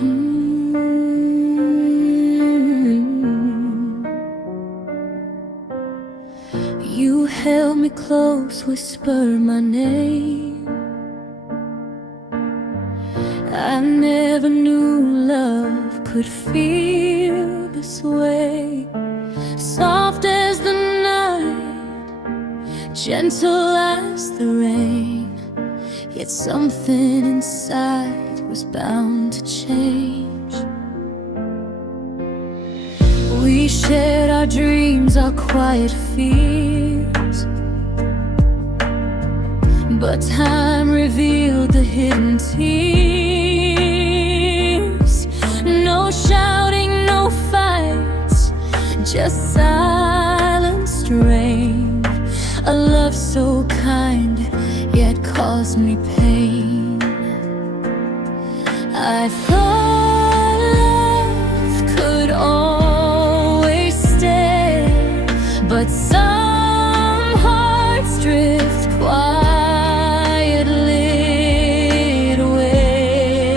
Mm. You held me close, whispered my name. I never knew love could feel this way. Soft as the night, gentle as the rain. Yet something inside was bound to change. We shared our dreams, our quiet fears, but time revealed the hidden tears. No shouting, no fights, just silent strain. A love so kind, yet caused me pain. I thought love could always stay, but some hearts drift quietly away.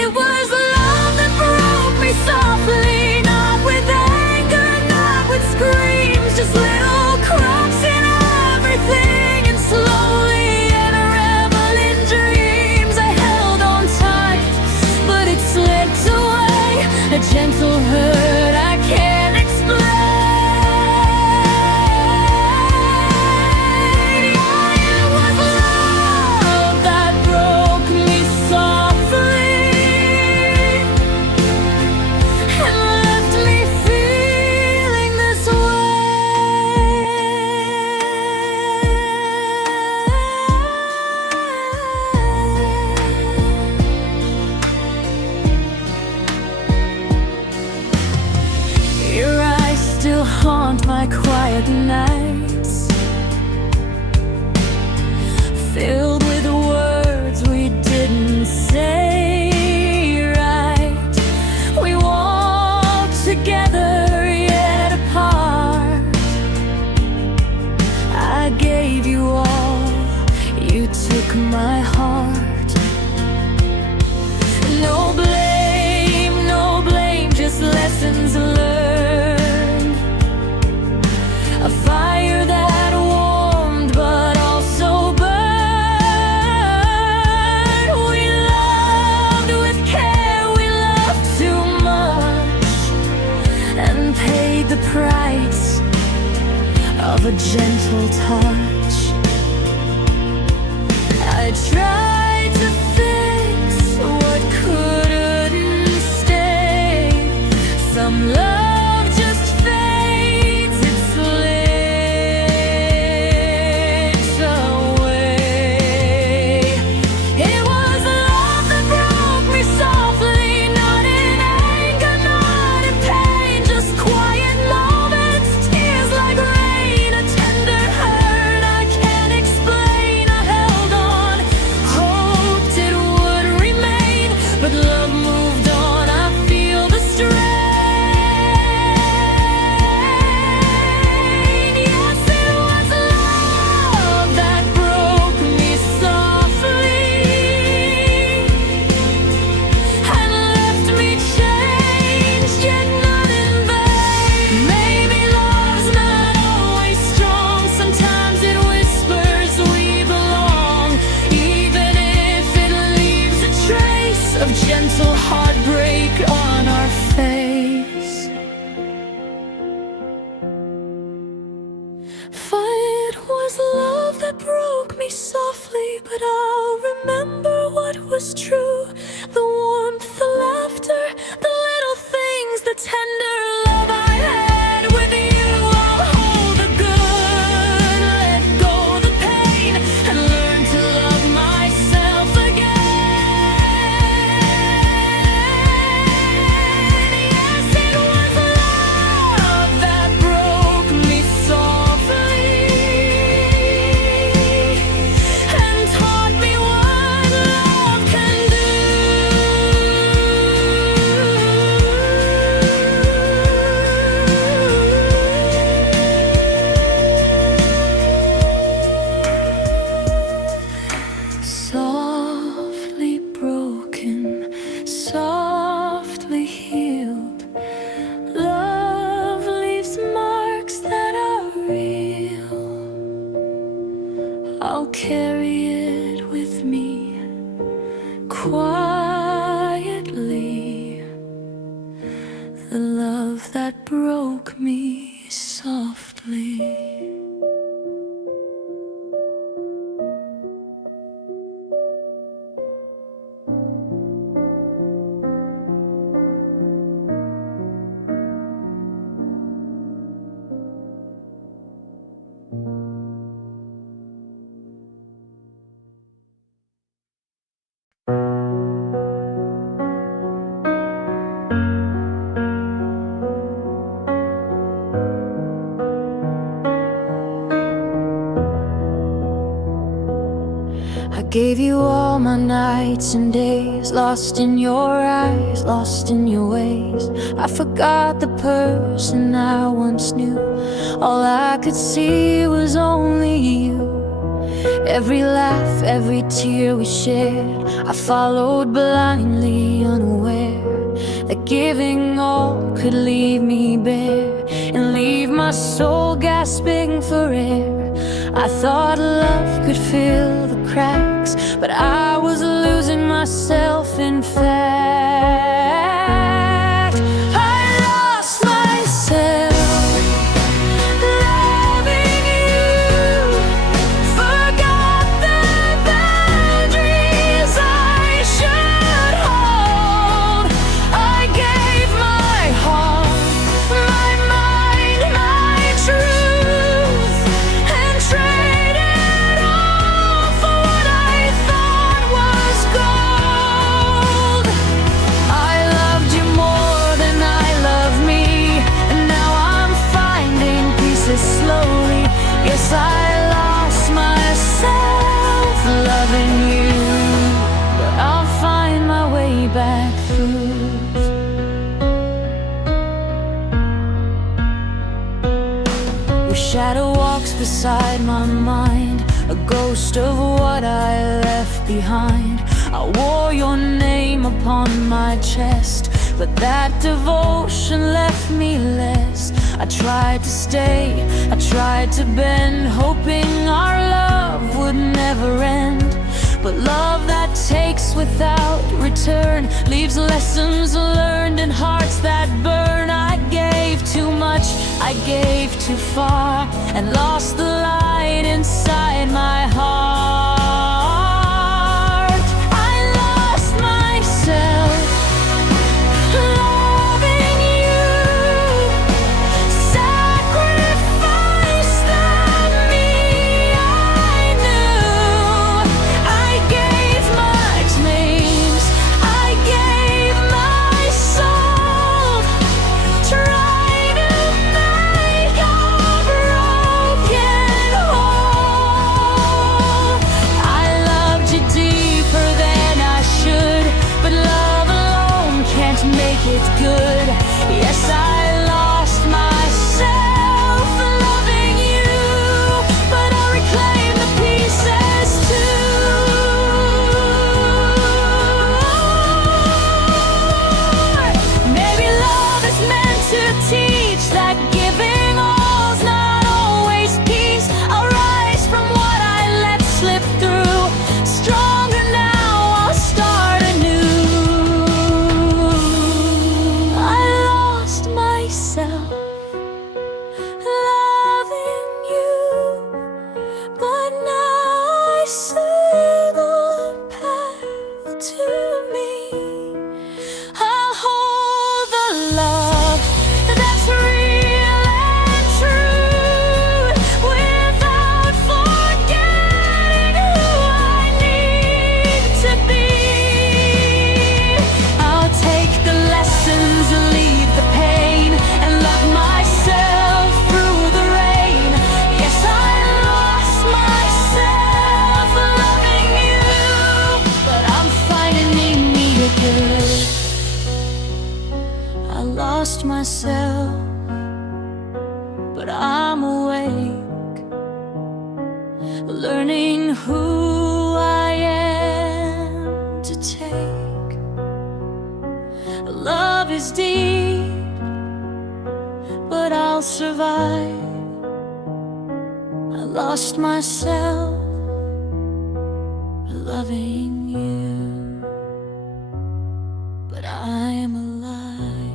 It was love that broke me softly, not with anger, not with screams, just little cracks in everything. And slowly in a rebel in dreams, I held on tight, but it slipped away. A gentle hurt I can't explain. Still haunt my quiet nights, filled with words we didn't say right. We walked together yet apart. I gave you all, you took my heart. No blame, just lessons learned. A fire that warmed but also burned. We loved with care, we loved too much, and paid the price of a gentle touch. I tried to fix what couldn't stay. Some love just fades, it slips away. It was love that broke me softly, not in anger, not in pain, just quiet moments, tears like rain. A tender hurt I can't explain. I held on, hoped it would remain, but love moved on. I feel the strain. Of gentle heartbreak on our face. It was love that broke me softly, but I'll remember what was true. The warmth, the laughter, the little things, the tender love I had with you. I'll hold the good, let go the pain, and learn to love myself again. I'll carry it with me quietly, the love that broke me softly. I gave you all my nights and days, lost in your eyes, lost in your ways. I forgot the person I once knew. All I could see was only you. Every laugh, every tear we shared, I followed blindly, unaware that giving all could leave me bare and leave my soul gasping for air. I thought love could fill the cracks, but I was losing myself in fact. I lost myself loving you, forgot the boundaries I should hold. I gave my heart, my mind, my truth, and traded all for what I thought was gold. I loved you more than I love me, and now I'm finding pieces slowly. Yes, I lost myself loving you, but I'll find my way back through. Your shadow walks beside my mind, a ghost of what I left behind. I wore your name upon my chest, but that devotion left me less. I tried to stay, I tried to bend, hoping our love would never end. But love that takes without return leaves lessons learned and hearts that burn. I gave too much, I gave too far, and lost the light inside my heart. I lost myself loving you, sacrificed the me I knew. I gave my dreams, I gave my soul, tried to make a broken whole. I loved you deeper than I should, but love alone can't make it good. Yes, I lost myself loving you, but I'll reclaim the pieces too. Maybe love is meant to teach that giving all's not always peace. I'll rise from what I let slip through. Stronger now, I'll start anew. I lost myself loving you, but now I see the path to me. I'll hold the love that's real and true, without forgetting who I need to be. I'll take the lessons, leave the pain, and love myself through the rain. Yes, I lost myself loving you, but I'm finding me good. I lost myself, but I'm awake, learning who I am to take. Love is deep, but I'll survive. I lost myself, loving you, but I am alive.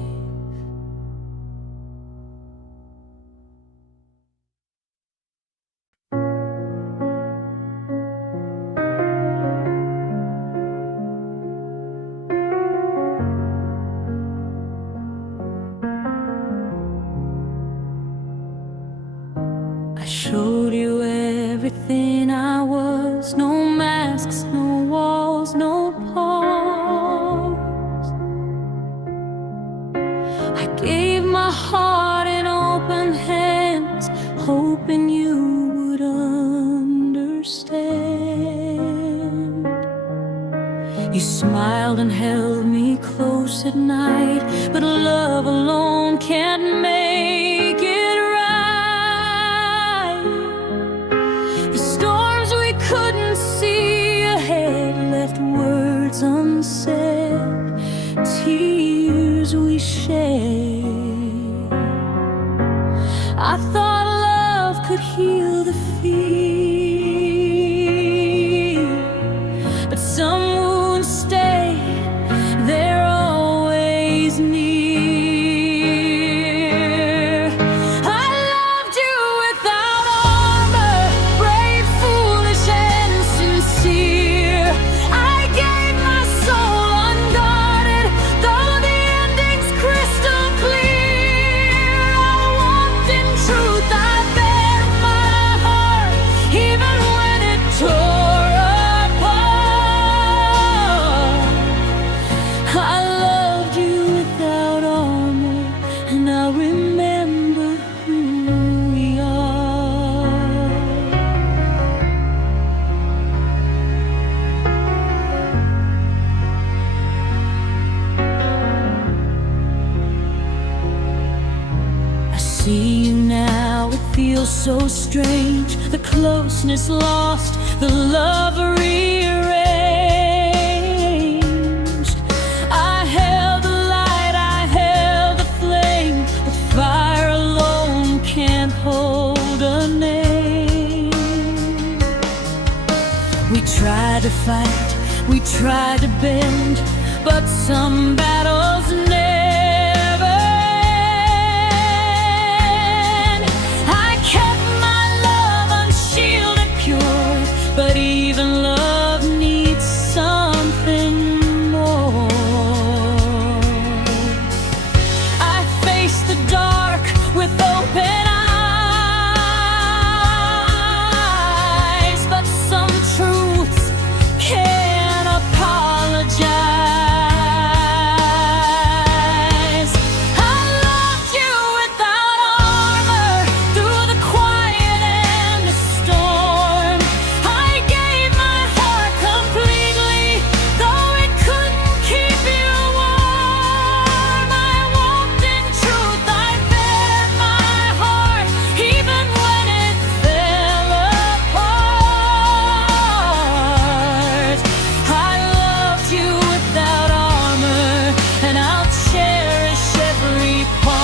I showed you everything I was, no masks, no walls, no pause. I gave my heart in open hands, hoping you would understand. You smiled and held me close at night, but love alone can't make it right. The storms we couldn't see ahead left words unsaid, tears we shed. I thought love could heal the fear, but some wounds stay, they're always near. I loved you without armor, brave, foolish, and sincere. I gave my soul unguarded, though the ending's crystal clear. I walked in truth, I bared my heart, even when it tore apart. I loved you without armor, and I remember who we are. I see you now, it feels so strange. The closeness lost, the love rearranged. I held the light, I held the flame, but fire alone can't hold a name. We tried to fight, we tried to bend, but some battles never end. I kept my love unshielded, pure, but even love needs something more. I faced the dark with open eyes, but some truths can't apologize. I loved you without armor, through the quiet and the storm. I gave my heart completely, though it couldn't keep you warm. I walked in truth, I bared my heart, even when it fell apart. I loved you without armor, and I'll cherish every part.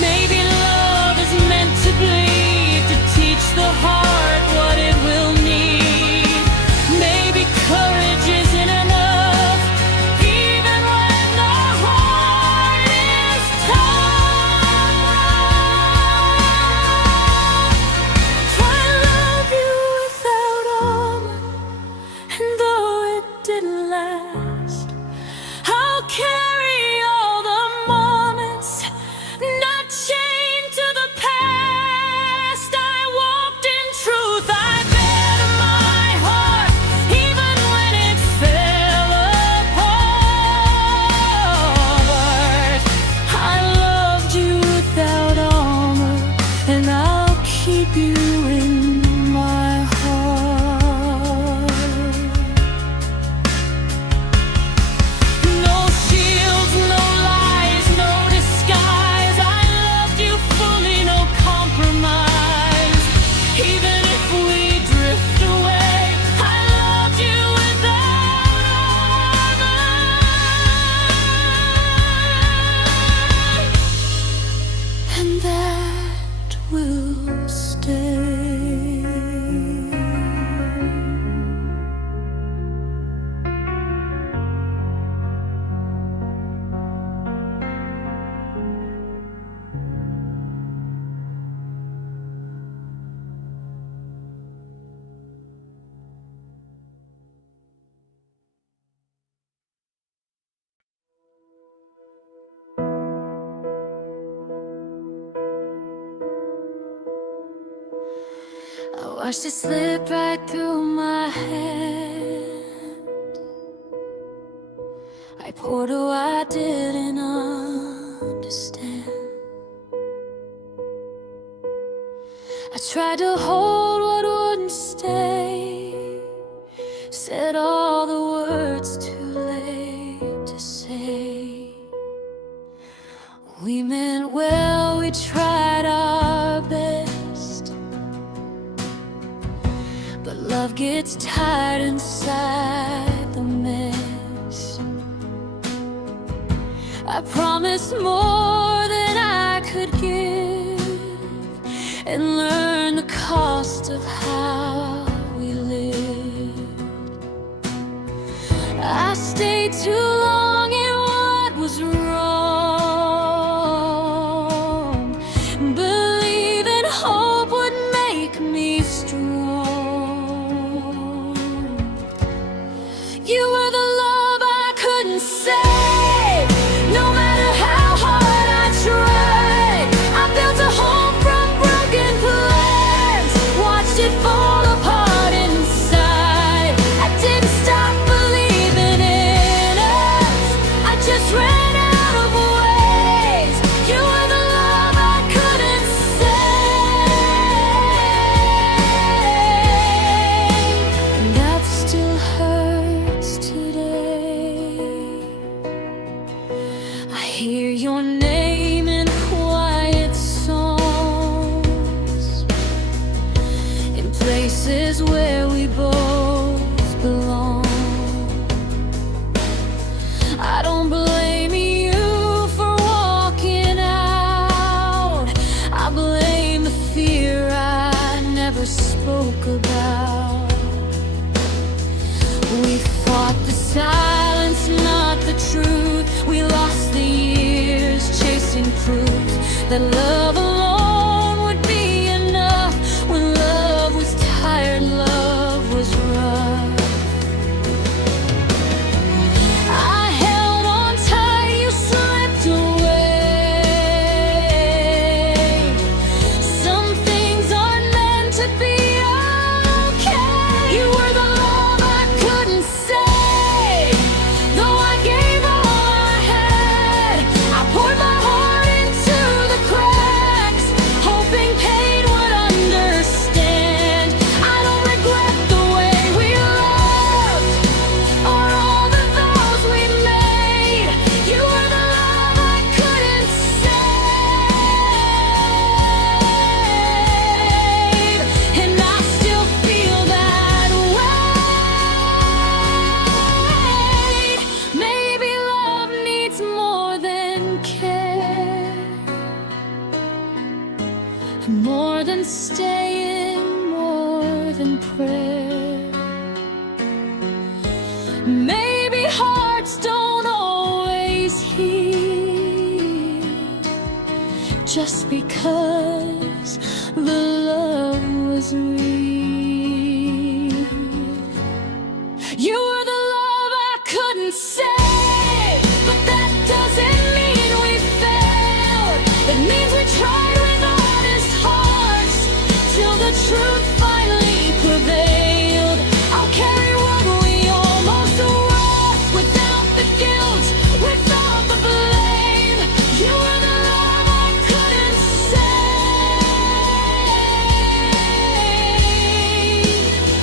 Maybe love is meant to bleed, to teach the heart what it will need. Maybe courage isn't enough, even when the heart is tough. I love you without armor, and though it didn't last, I'll carry all the moments, not chained to the past. I walked in truth, I bared my heart, even when it fell apart. I loved you without armor, and I'll keep you in my heart. No shields, no lies, no disguise. I loved you fully, no compromise. Even if we drift away, I loved you without armor, and that will stay. I watched it slip right through my hand. I poured what I didn't understand. I tried to hold what wouldn't stay, said all the words too late to say. We meant well, we tried our best, but love gets tied inside the mess. I promised more than I could give, and learn the cost of how we lived. I stayed too long in what was wrong, believing hope would make me strong. You were the love I couldn't save, no matter how hard I tried. I built a home from broken plans, watched it fall apart inside. I didn't stop believing in us, I just ran out of ways. You were the love I couldn't save, and that still hurts today. I hear your name in quiet songs, in places where we both belong. I don't blame you for walking out, I blame the fear I never spoke about. We fought the silence, not the truth. We lost the years chasing proof that love alone would be enough. When love was tired, love was rough. I held on tight, you slipped away. Some things aren't meant to be okay. You were the love I couldn't save, though I gave all I had. I poured my heart into the cracks, hoping pain would understand. I don't regret the way we loved, or all the vows we made. You were the love I couldn't save, and I still feel that way. Maybe love needs more than care, more than staying, more than prayer. Maybe hearts don't always heal just because the love was real. You were the love I couldn't save, but that doesn't mean we failed. It means we tried with honest hearts, till the truth finally prevailed. I'll carry what we almost were, without the guilt, without the blame. You were the love I couldn't save,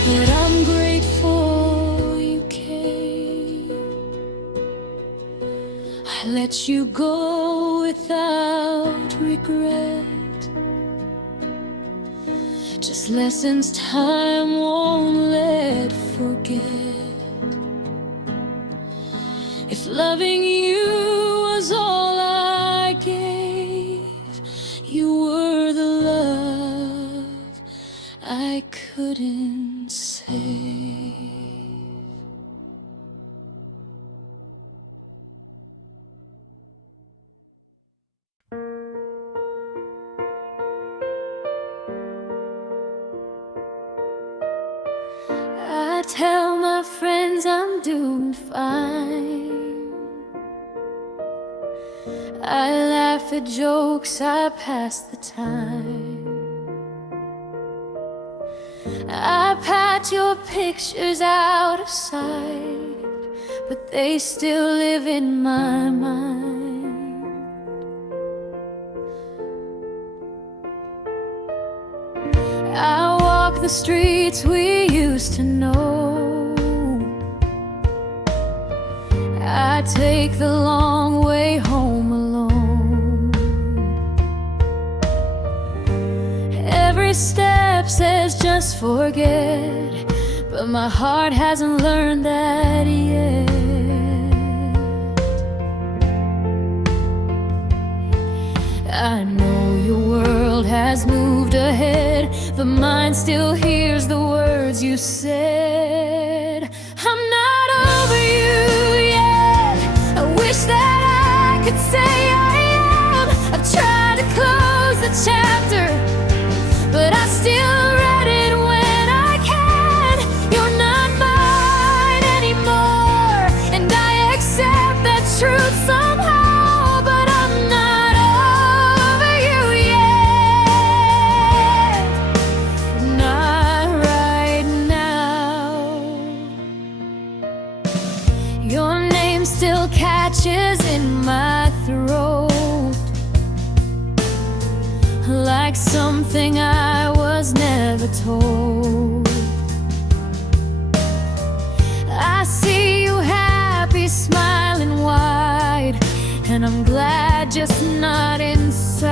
but I'm grateful you came. I let you go without regret, just lessons time won't let forget. If loving you was all I gave, you were the love I couldn't save. I tell my friends I'm doing fine. I laugh at jokes, I pass the time. I pat your pictures out of sight, but they still live in my mind. I walk the streets we used to know. I take the long way home alone. Every step says just forget, but my heart hasn't learned that yet. I know your world has moved ahead, but mine still hears the words you said. I'm not over you yet. I wish that I could say I am. I've tried to close the chapter, but I still read it when I can. You're not mine anymore, and I accept that truth somehow, but I'm not over you yet. Not right now. Your name still catches in my throat, like something I was never told. I see you happy, smiling wide, and I'm glad, just not inside.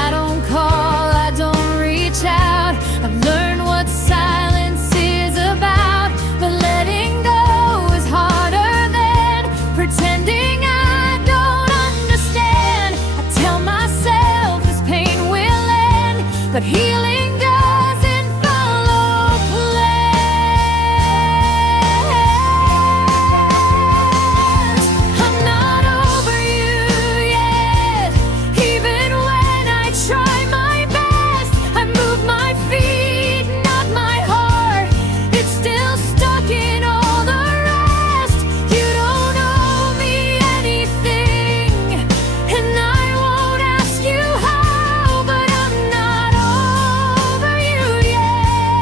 I don't call, I don't reach out. I've learned what silence is about, but letting go is harder than pretending I don't understand. I tell myself this pain will end, but healing doesn't follow plans. I'm not over you yet. Even when I try my best, I move my feet, not my heart. It's still stuck in all the rest. You don't owe me anything, and I won't ask you how, but I'm not over you yet.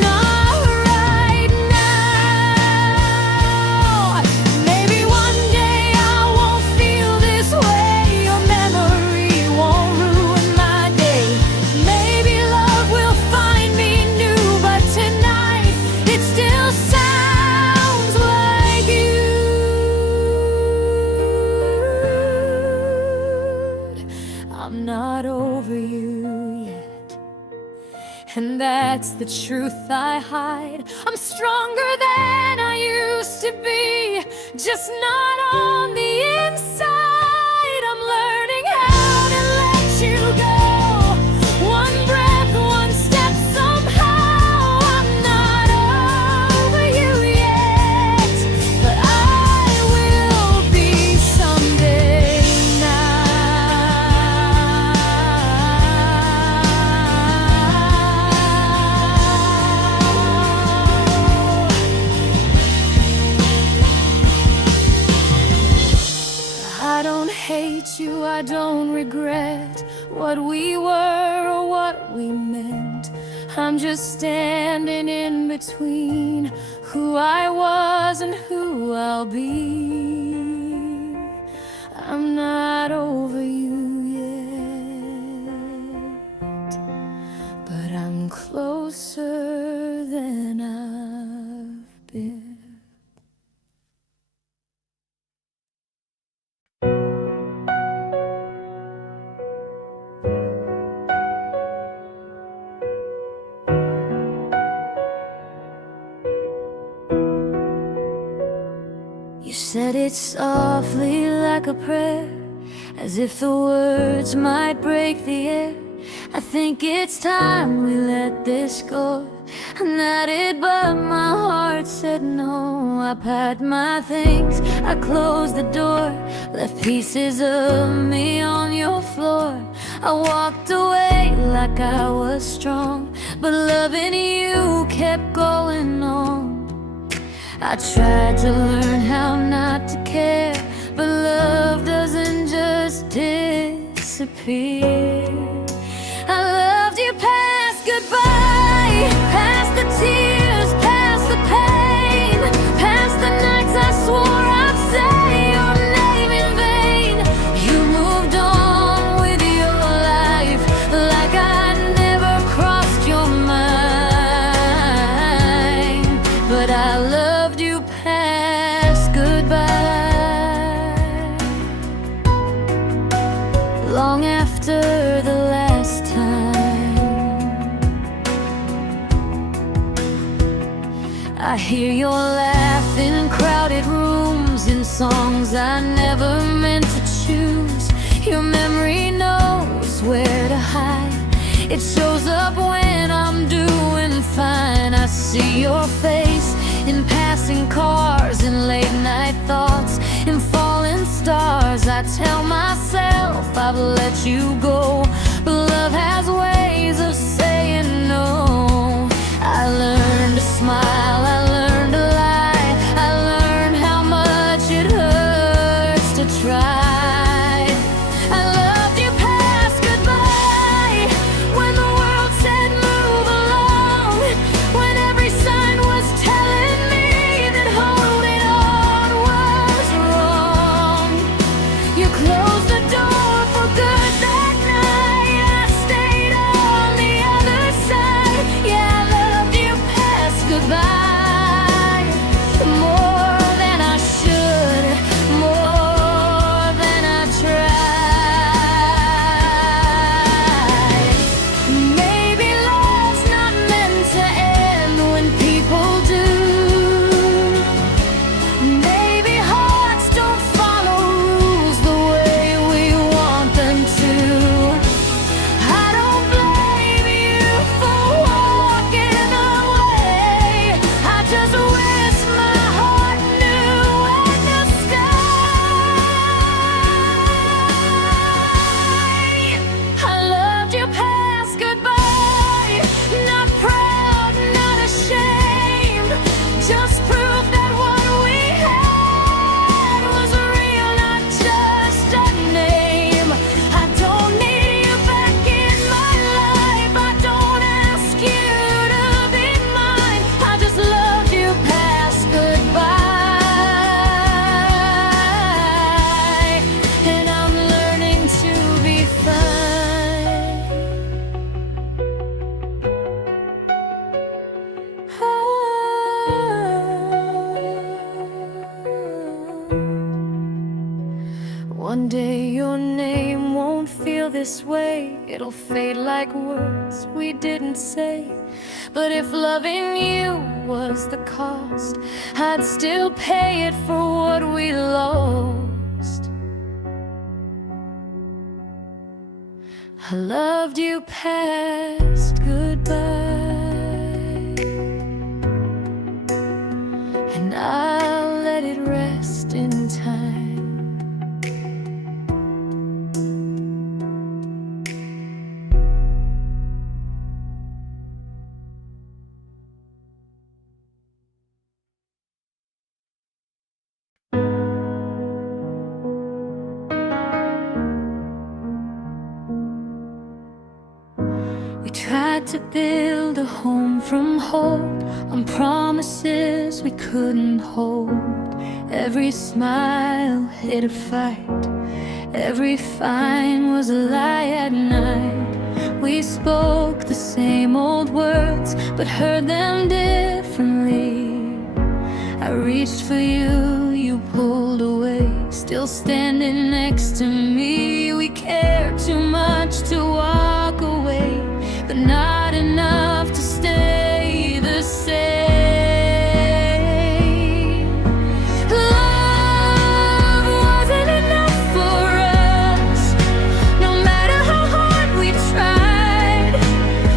Not right now. Maybe one day I won't feel this way. Your memory won't ruin my day. Maybe love will find me new, but tonight it still sounds like you. I'm not over you yet, and that's the truth I hide. I'm stronger than I used to be, just not on the inside. I'm learning how to let you go. One breath, one step, somehow. I'm not over you yet, but I will be someday I don't hate you, I don't regret what we were or what we meant. I'm just standing in between who I was and who I'll be. I'm not over you yet, but I'm closer than I've been. You said it softly like a prayer, as if the words might break the air. I think it's time we let this go. I nodded, but my heart said no. I packed my things, I closed the door, left pieces of me on your floor. I walked away like I was strong, but loving you kept going on. I tried to learn how not to care, but love doesn't just disappear. disappear. I loved you past goodbye, past the tears, past the pain, past the nights I swore I'd say your name in vain. You moved on with your life like I'd never crossed your mind. But I loved you past goodbye. Long after the last time I hear your laugh in crowded rooms, in songs I never meant to choose. Your memory knows where to hide. It shows up when I'm doing fine. I see your face in passing cars, in late night thoughts, in falling stars. I tell myself I've let you go, but love has ways of saying no. I learned to smile, I learned to lie, I learned how much it hurts to try. I loved you past goodbye, when the world said move along, when every sign was telling me that holding on was wrong. You closed the door for good that night. I stayed on the other side. Yeah, I loved you past goodbye, more than I should, more than I tried. Maybe love's not meant to end when people do. Maybe hearts don't follow rules the way we want them to. I don't blame you for walking away. I just wish my heart knew when to stay. I loved you past goodbye, not proud, not ashamed, just proof that what we had was real, not just a name. I don't need you back in my life, I don't ask you to be mine. I just loved you past goodbye, and I'm learning to be fine. One day your name won't feel this way. It'll fade like words we didn't say. But if loving you was the cost, I'd still pay it for what we lost. I loved you past goodbye, and I'll let it rest in time. We tried to build a home from hope, on promises we couldn't hold. Every smile hid a fight, every fine was a lie at night. We spoke the same old words, but heard them differently. I reached for you, you pulled away, still standing next to me. We cared too much to walk away, but not enough to stay the same. Love wasn't enough for us, no matter how hard we tried.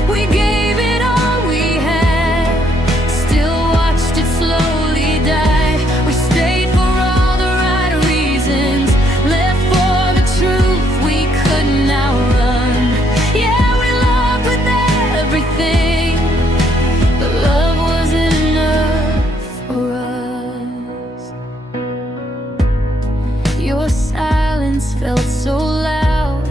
We gave it all we had, still watched it slowly die. We stayed for all the right reasons, left for the truth we couldn't outrun. Yeah, we loved with everything, but love wasn't enough for us. Your silence felt so loud,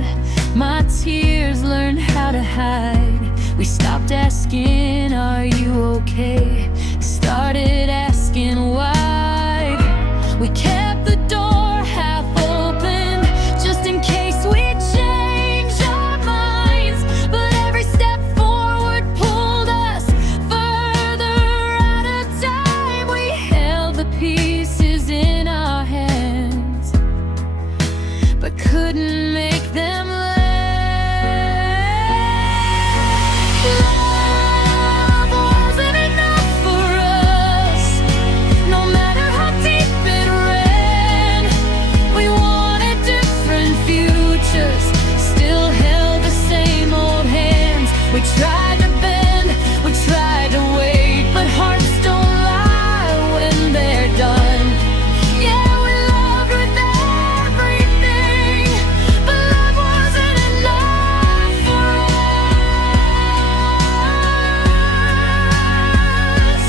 asking, are you okay? Started asking why. We kept the door half open, just in case we changed our minds. But every step forward pulled us further out of time. We held the pieces in our hands, but couldn't make them last. Love wasn't enough for us, no matter how deep it ran. We wanted different futures, still held the same old hands. We tried to bend, we tried to wait, but hearts don't lie when they're done. Yeah, we loved with everything, but love wasn't enough for us.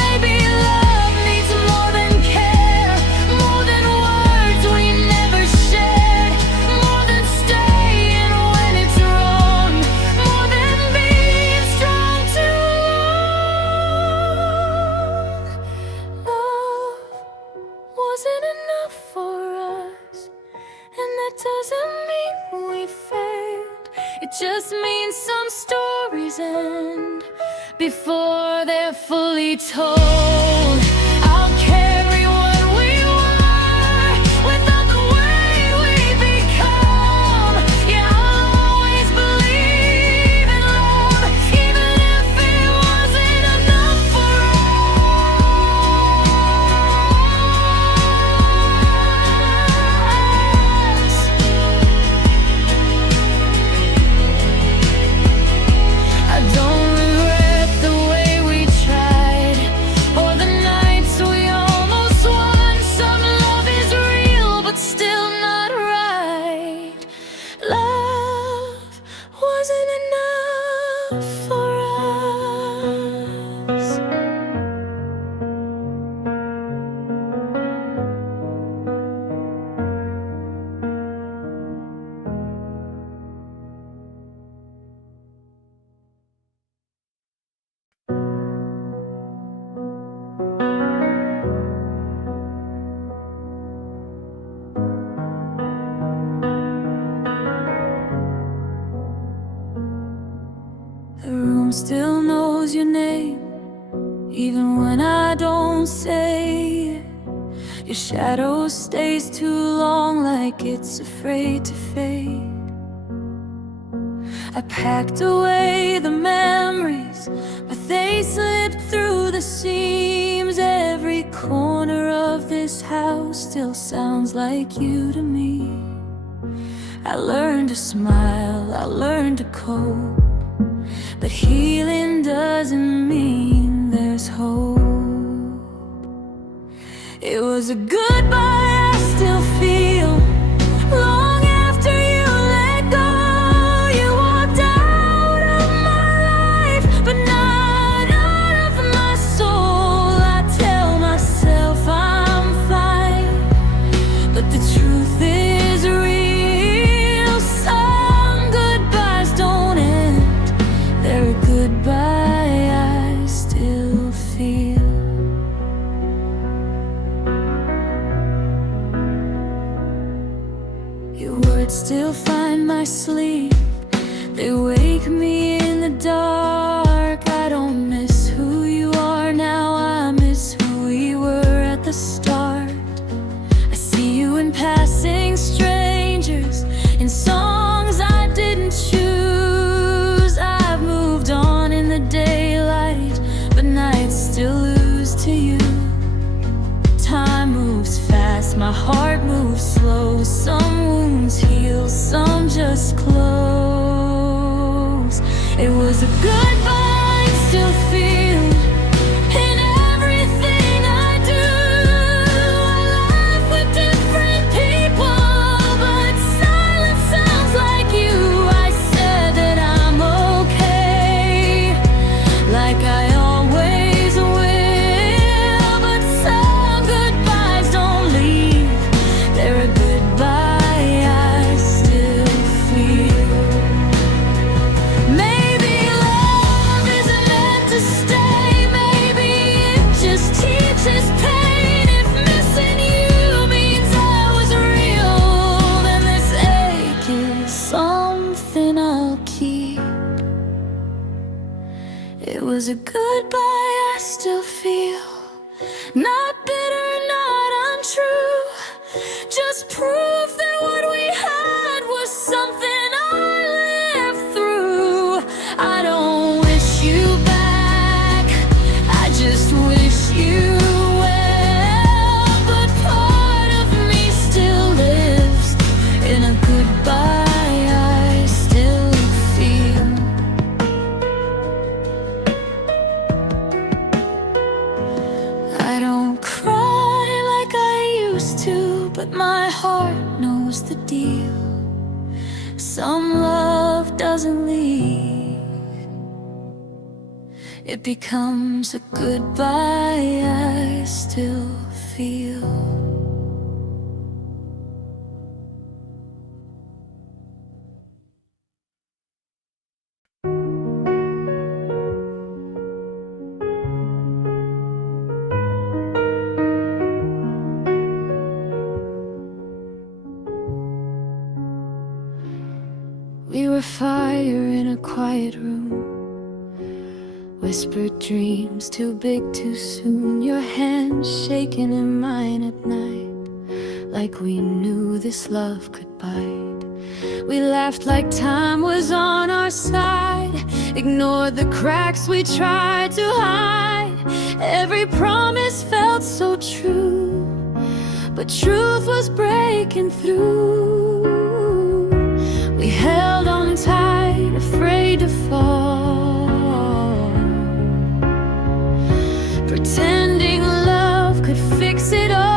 Maybe love needs more than care, more than words we never shared, more than staying when it's wrong, more than being strong too long. Love wasn't enough for us, and that doesn't mean we failed. It just means some stories end before they're fully told. I'll carry what we were without the way we become. Yeah, I'll always believe in love, even if it wasn't enough for us. I don't regret the way we tried, or the nights we almost won. Some love is real, but still not right. Love wasn't enough for us. The room still knows your name, even when I don't say it. Your shadow stays too long, like it's afraid to fade. I packed away the memories, but they slipped through the seams. Every corner of this house still sounds like you to me. I learned to smile, I learned to cope, but healing doesn't mean there's hope. It was a goodbye I still feel, long after you let go. You walked out of my life, but not out of my soul. I tell myself I'm fine, but the truth is real. Some goodbyes don't end, they're a goodbye I still feel. Your words still find my sleep, they wake me in the dark. I don't miss who you are now, I miss who we were at the start. I see you in passing strangers, in songs I didn't choose. I've moved on in the daylight, but nights still lose to you. Time moves fast, my heart moves slow. Some wounds heal, some just close. It was a goodbye a goodbye I still feel. Not bitter, not untrue, just proof that what we had was something I lived through. I don't wish you back, I just wish you well. But part of me still lives in a goodbye I still feel. I don't cry like I used to, but my heart knows the deal. Some love doesn't leave, it becomes a goodbye I still feel. We were fire in a quiet room, whispered dreams too big too soon. Your hand shaking in mine at night, like we knew this love could bite. We laughed like time was on our side, ignored the cracks we tried to hide. Every promise felt so true, but truth was breaking through. We held on tight, afraid to fall, pretending love could fix it all.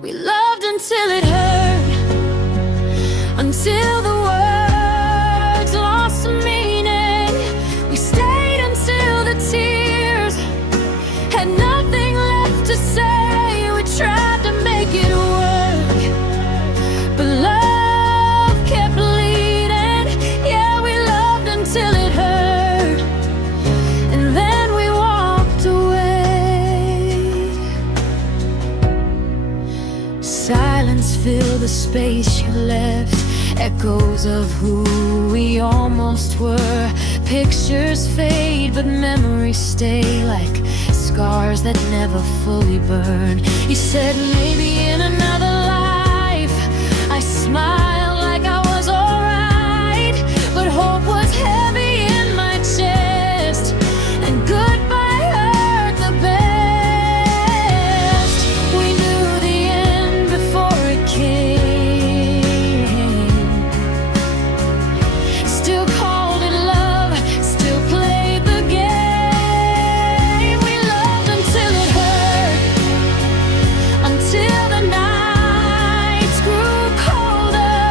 We loved until it hurt, until the words lost meaning. We stayed until the tears had nothing left to say. We tried to make it work, but love kept bleeding. Yeah, we loved until it hurt, and then we walked away. Silence filled the space you left, echoes of who we almost were. Pictures fade, but memories stay, like scars that never fully burn. You said maybe in another life. I smiled like I was alright, but hope was heavy in my chest, and goodbye hurt the best. We knew the end before it came, still called it love, still played the game. We loved until it hurt, until the nights grew colder.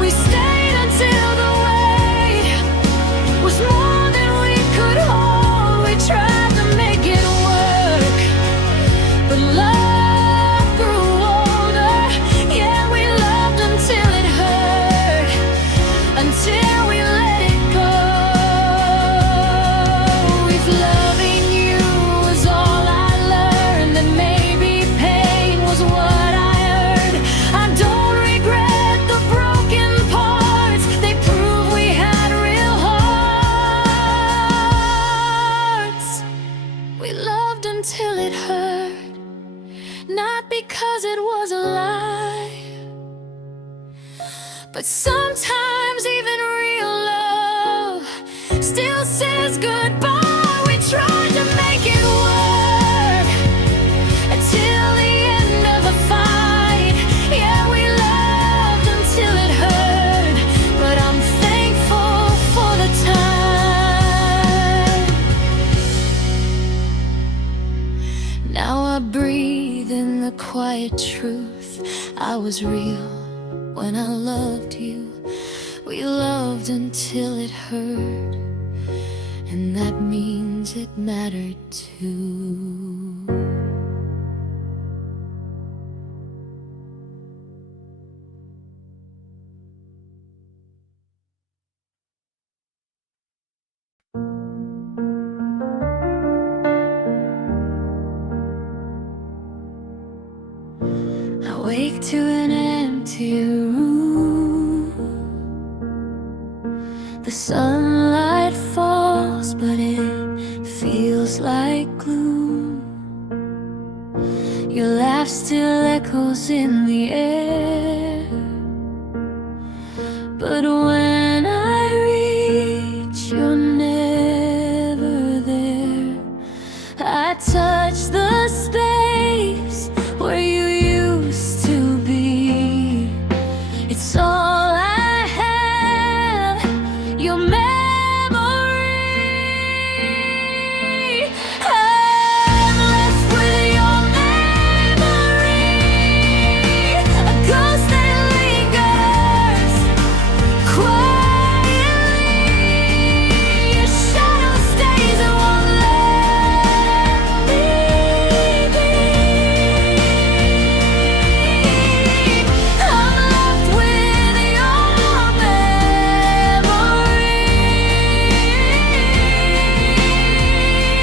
We stayed until the weight was more than we could hold. We tried to make it work, but love grew older. Yeah, we loved until it hurt, until we let it go. If loving you was all I learned, then maybe pain was what I earned. I don't regret the broken parts, they prove we had real hearts. We loved until it hurt, not because it was a lie, but sometimes even real love still says goodbye. We tried to make it work until the end of the fight. Yeah, we loved until it hurt, but I'm thankful for the time. Now I breathe in the quiet truth. I was real when I loved you. We loved until it hurt, and that means it mattered too. I wake to an empty room. The sunlight falls, but it feels like gloom. Your laugh still echoes in the air, but when I reach, you're never there. I touch the space where you used to be. It's all I have, your memory. I'm left with your memory, a ghost that lingers quietly. Your shadow stays and won't let me be. I'm left with your memory,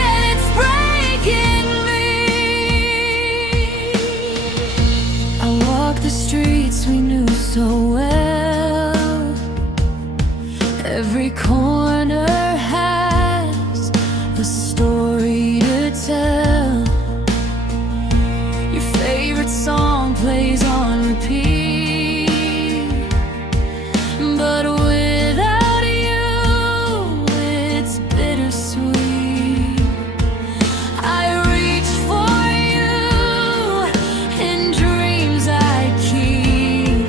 and it's breaking me. I walk the streets we knew so well. Every corner has a story to tell. Your favorite song plays on repeat, but without you, it's bittersweet. I reach for you in dreams I keep,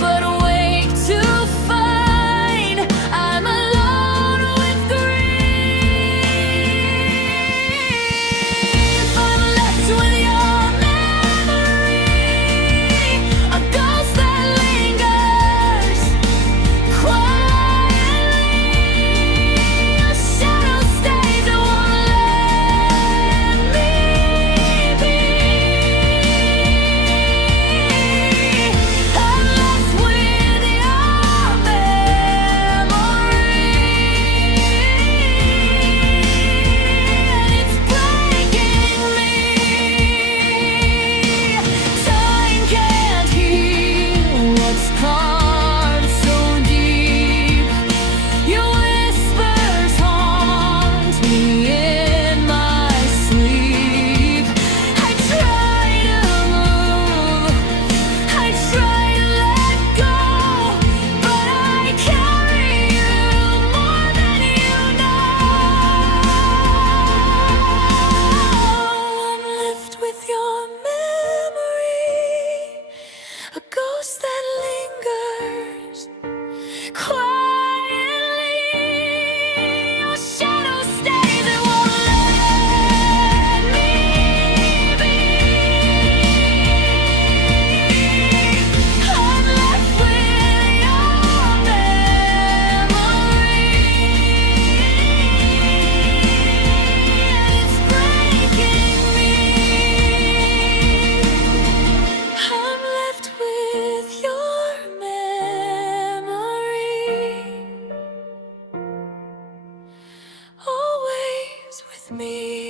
but wake to find I'm alone with grief. I'm left with your memory, a ghost that lingers quietly. Your shadow stays and won't let me be. I'm left with your memory, and it's breaking me. Time can't heal what's carved so deep. Your whispers haunt me in my sleep. I try to move, I try to let go, but I carry you more than you know. I'm left with your memory, a ghost that lingers quietly. Your shadow stays and won't let me be. I'm left with your memory, and it's breaking me. I'm left with your memory, always with me.